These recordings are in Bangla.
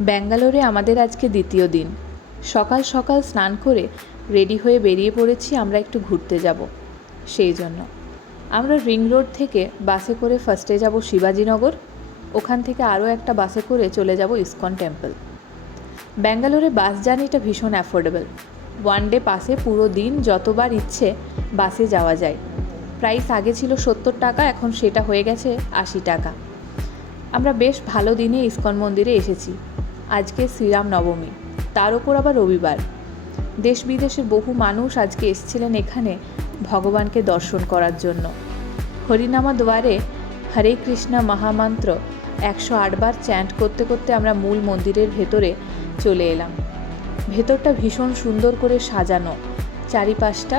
ব্যাঙ্গালোরে আমাদের আজকে দ্বিতীয় দিন। সকাল সকাল স্নান করে রেডি হয়ে বেরিয়ে পড়েছি আমরা একটু ঘুরতে যাব। সেই জন্য আমরা রিং রোড থেকে বাসে করে ফার্স্টে যাব শিবাজীনগর, ওখান থেকে আরও একটা বাসে করে চলে যাব ইসকন টেম্পল। ব্যাঙ্গালোরে বাস জার্নিটা ভীষণ অ্যাফোর্ডেবল। ওয়ান ডে পাসে পুরো দিন যতবার ইচ্ছে বাসে যাওয়া যায়। প্রাইস আগে ছিল 70 টাকা, এখন সেটা হয়ে গেছে 80 টাকা। আমরা বেশ ভালো দিনে ইসকন মন্দিরে এসেছি। আজকে শ্রীরাম নবমী, তার ওপর আবার রবিবার। দেশ বিদেশের বহু মানুষ আজকে এসেছিলেন এখানে ভগবানকে দর্শন করার জন্য। হরিনামা দ্বারে হরে কৃষ্ণা মহামন্ত্র 108 বার চ্যান্ট করতে করতে আমরা মূল মন্দিরের ভেতরে চলে এলাম। ভেতরটা ভীষণ সুন্দর করে সাজানো, চারিপাশটা,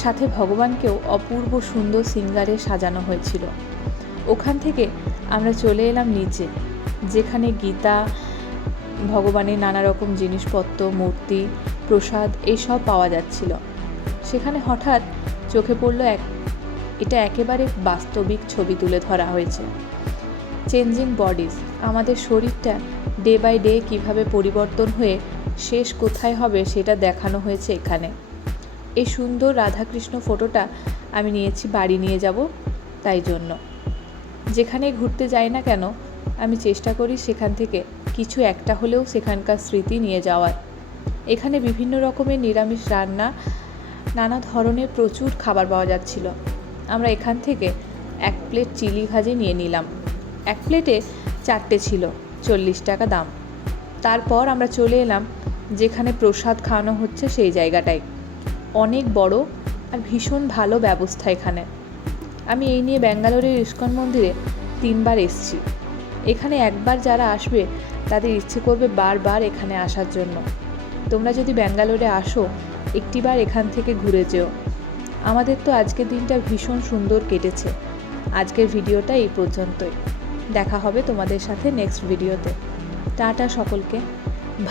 সাথে ভগবানকেও অপূর্ব সুন্দর সিঙ্গারে সাজানো হয়েছিল। ওখান থেকে আমরা চলে এলাম নিচে, যেখানে গীতা, ভগবানের নানা রকম জিনিসপত্র, মূর্তি, প্রসাদ এইসব পাওয়া যাচ্ছিল। সেখানে হঠাৎ চোখে পড়ল এটা একেবারে বাস্তবিক ছবি তুলে ধরা হয়েছে। চেঞ্জিং বডিজ, আমাদের শরীরটা ডে বাই ডে কীভাবে পরিবর্তন হয়ে শেষ কোথায় হবে সেটা দেখানো হয়েছে এখানে। এই সুন্দর রাধাকৃষ্ণ ফটোটা আমি নিয়েছি বাড়ি নিয়ে যাব, তাই জন্য যেখানে ঘুরতে যাই না কেন আমি চেষ্টা করি সেখান থেকে কিছু একটা হলেও সেখানকার স্মৃতি নিয়ে যাওয়ার। এখানে বিভিন্ন রকমের নিরামিষ রান্না, নানা ধরনের প্রচুর খাবার পাওয়া যাচ্ছিল। আমরা এখান থেকে 1 প্লেট চিলি ভাজি নিয়ে নিলাম। 1 প্লেটে 4টে ছিল, 40 টাকা দাম। তারপর আমরা চলে এলাম যেখানে প্রসাদ খাওয়ানো হচ্ছে সেই জায়গাটায়। অনেক বড় আর ভীষণ ভালো ব্যবস্থা এখানে। আমি এই নিয়ে ব্যাঙ্গালোরের ইসকন মন্দিরে 3 বার এসেছি। এখানে একবার যারা আসবে তাদের ইচ্ছে করবে বারবার এখানে আসার জন্য। তোমরা যদি ব্যাঙ্গালোরে আসো একটিবার এখান থেকে ঘুরে যেও। আমাদের তো আজকের দিনটা ভীষণ সুন্দর কেটেছে। আজকের ভিডিওটা এই পর্যন্তই। দেখা হবে তোমাদের সাথে নেক্সট ভিডিওতে। টাটা সকলকে,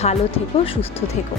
ভালো থেকো, সুস্থ থেকো।